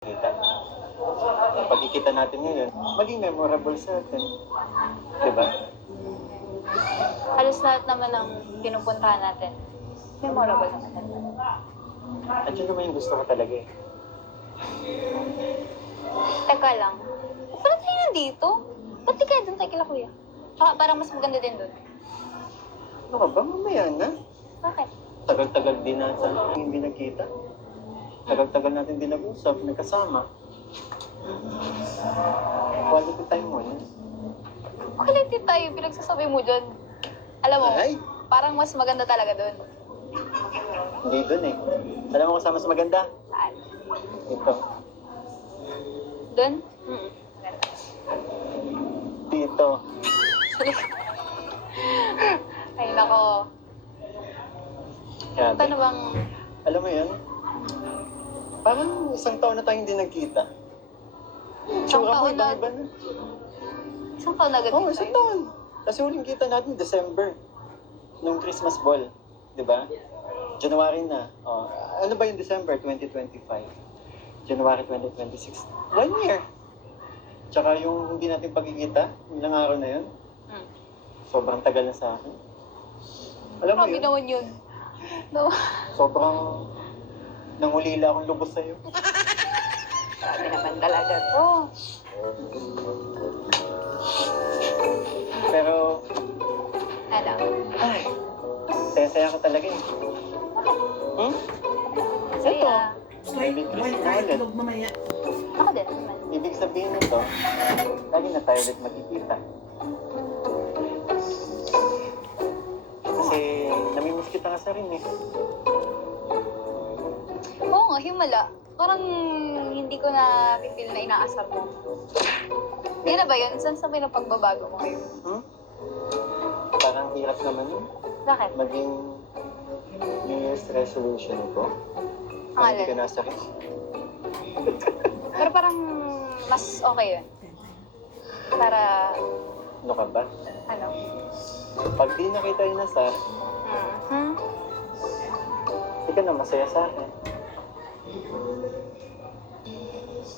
Kita. Ang pagkikita natin ngayon, maging memorable sa atin. Diba? Halos lahat naman ng pinupuntahan natin. Memorable naman talaga. At yun naman yung gusto ko talaga eh. Teka lang. Paano tayo nandito? Ba't di kaya doon tayo kila kuya? Tsaka parang mas maganda din doon. Ano ka ba? Mamaya na. Bakit? Tagal-tagal din natin hindi nagkita. Tagal-tagal natin din nag-usap, nagkasama. Quality time mo na. Quality tayo, pinagsasabi mo dyan. Alam mo, Ay! parang mas maganda talaga doon. Hindi dun eh. Alam mo kung saan mas maganda? Saan? Ito. Doon? Maganda. Dito. Ay, nako. Grabe. Paano bang... Alam mo yun? Parang isang taon na tayong hindi nagkita. Isang Tsura mo, taon na? ibang-iba na. Isang taon na agad Oo, din isang tayo? taon. Kasi huling kita natin, December. Nung Christmas ball. Di ba? January na. Oh, ano ba yung December 2025? January 2026. 1 year. Tsaka yung hindi natin pagkikita, ilang araw na yun, sobrang tagal na sa akin. Alam mo Grabe yun, naman yun. No. sobrang nangulila akong lubos sa'yo. Grabe naman talaga to. Pero, Ano? ay, saya-saya ka talaga eh. Hmm? Saya. Maybe Christmas na ulit. Itlog mamaya. Ako din naman. Ibig sabihin nito, lagi na tayo ulit magkikita. Kasi namimiss kita nga sa rin eh. Oo nga, himala. Parang hindi ko na feel na inaasar mo. Hindi na ba yun? Saan sa pinapagbabago mo ngayon? Hmm? Parang hirap naman yun. Bakit? Maging New Year's resolution ko. Parang hindi ka Pangalan? nasa rin. Pero parang mas okay yun. Para, Ano ka ba? ano? Pag di nakita yung nasar, hindi ka na masaya sa akin.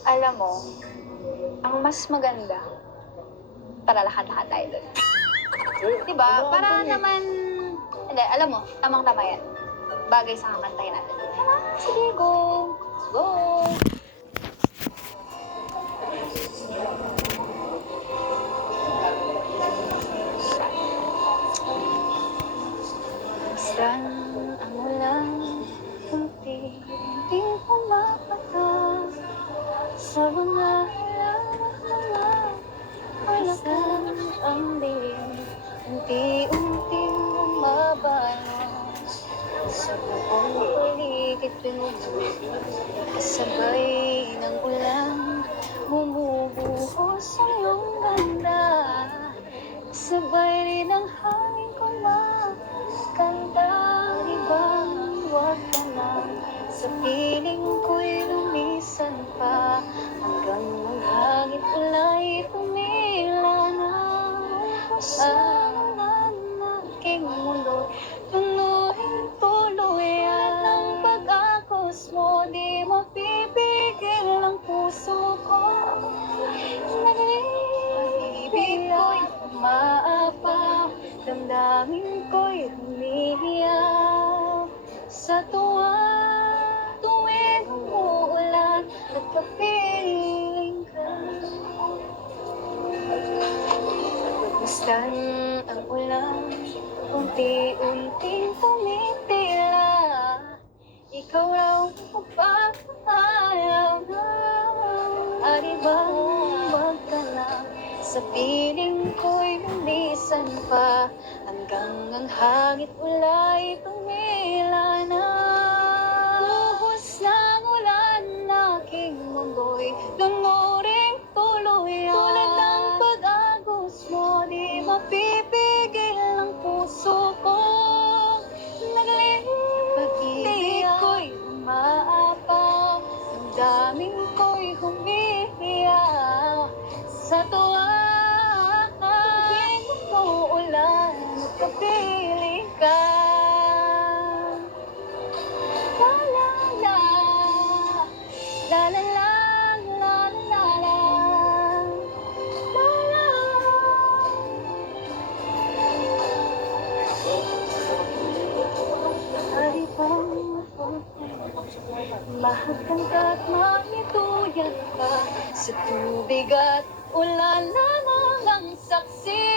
Alam mo, ang mas maganda, para lahat-lahat tayo doon. Diba? Para naman, hindi, alam mo, tamang-tama yan. Bagay sa kakantayin natin. Sige, go! Let's go! Minsan ang ulan, unti-unting pumapata sa mga halaman. Minsan ang dilim, unti-unting bumabalos sa buong paligid pinubog. Kasabay ng ulan, bumubuhos sa iyong ganda. Sabay rin ang hangin kumakanta. Ibang huwag ka na, sa piling ko'y lumisan pa, hanggang ang hangin ulay tumila na. Ang aking mundo, tuloy-tuloy ang pag-agos mo. Di mapipigil ang puso ko. Nag-ibig ko'y umaapaw, damdamin ko'y humihiyaw. Sa tuwa, tuwing umuulan, nagkapiling ka. Pagmasdan ang ulan, unti-unting tumitila. Ikaw raw magpapaalam na. Ari bang magtanong, sa piling ko'y lumisan pa, hanggang ang hangit ulay tumila na. Buhos ng ulan, aking mundo'y lunuring tuluyan. Tulad ng pag-agos mo, di mapipigil ang puso ko. Pag-ibig ko'y umaapaw, damdamin ko'y humihiyaw. Sa tuwa, tuwing umuulan, nagkapiling ka. La la la, la la la. Hanggat manituyan ka sa tubig at ulan lamang ang saksi.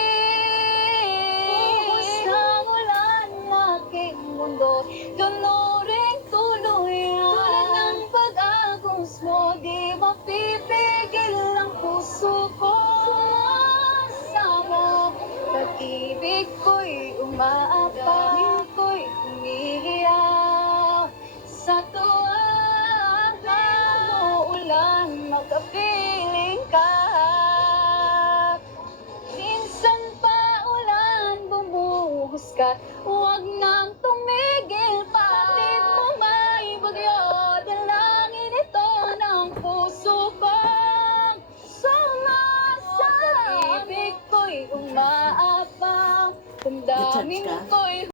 Buhos ng ulan aking mundo, lunuring tuluyan. Tulad ng pag-agos mo, di mapipigil ang puso ko. Sumasamo, pag-ibig ko'y umaapa, damdamin ko'y humihiyaw. Sa tuwang ulan, makapiling ka. Minsan pa ulan, bumuhusgat, huwag nang tumigil pa. Kapit mo may bagyo, dalangin ito ng puso kong sumasama. Pag-ibig ko'y umaabang, damdamin ko'y